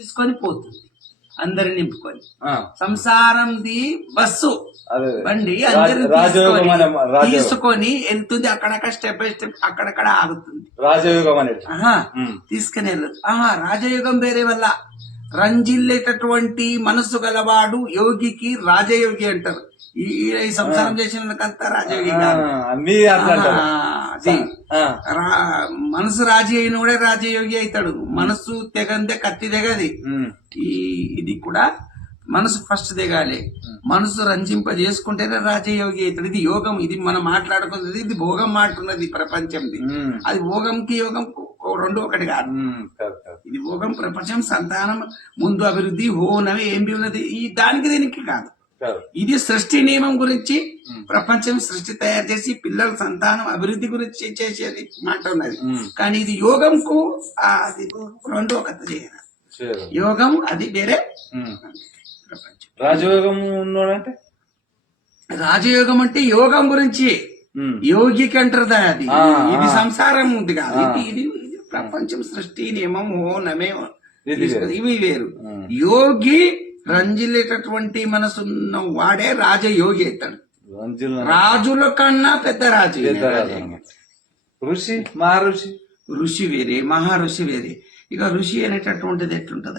తీసుకొని పోతుంది అందరిని నింపుకొని. సంసారంది బస్సు బండి అందరిని తీసుకొని వెళ్తుంది. అక్కడక్కడ స్టెప్ బై స్టెప్ అక్కడక్కడ ఆగుతుంది. రాజయోగం అనేది తీసుకుని వెళ్ళదు. రాజయోగం వేరే వల్ల రంజిల్లేటటువంటి మనస్సు గలవాడు యోగికి రాజయోగి అంటారు. ఈ సంసారం చేసినంత రాజయోగి కాదు. అది మనసు రాజీ అయిన కూడా రాజయోగి అవుతాడు. మనసు తెగందే కత్తి తెగది. ఇది కూడా మనసు ఫస్ట్ దిగాలి. మనసు రంజింప చేసుకుంటేనే రాజయోగి అవుతాడు. ఇది యోగం. ఇది మనం మాట్లాడుకున్నది. ఇది భోగం మాట్లాడున్నది ప్రపంచంది. అది భోగంకి యోగం రెండు ఒకటి కాదు. ఇది భోగం ప్రపంచం సంతానం ముందు అభివృద్ధి హోనవి ఏం ఉన్నది ఈ దానికి దీనికి కాదు. ఇది సృష్టి నియమం గురించి ప్రపంచం సృష్టి తయారు చేసి పిల్లల సంతానం అభివృద్ధి గురించి చేసేది మాట ఉన్నది. కానీ ఇది యోగంకు అది రెండు ఒకటి చేయరు. యోగం అది వేరే. రాజయోగం ఉన్నోడంటే రాజయోగం అంటే యోగం గురించి యోగికి అంటారు. అది ఇది సంసారం ఉంది కాదు. ఇది ప్రపంచం సృష్టి నియమం హోనమే ఇవి వేరు. యోగి రంజిల్లేటటువంటి మనసున్న వాడే రాజయోగి అవుతాడు. రాజుల కన్నా పెద్ద రాజు. ఋషి మహర్షి. ఋషి వేరే మహర్షి వేరే. ఇక ఋషి అనేటటువంటిది ఎట్లుంటది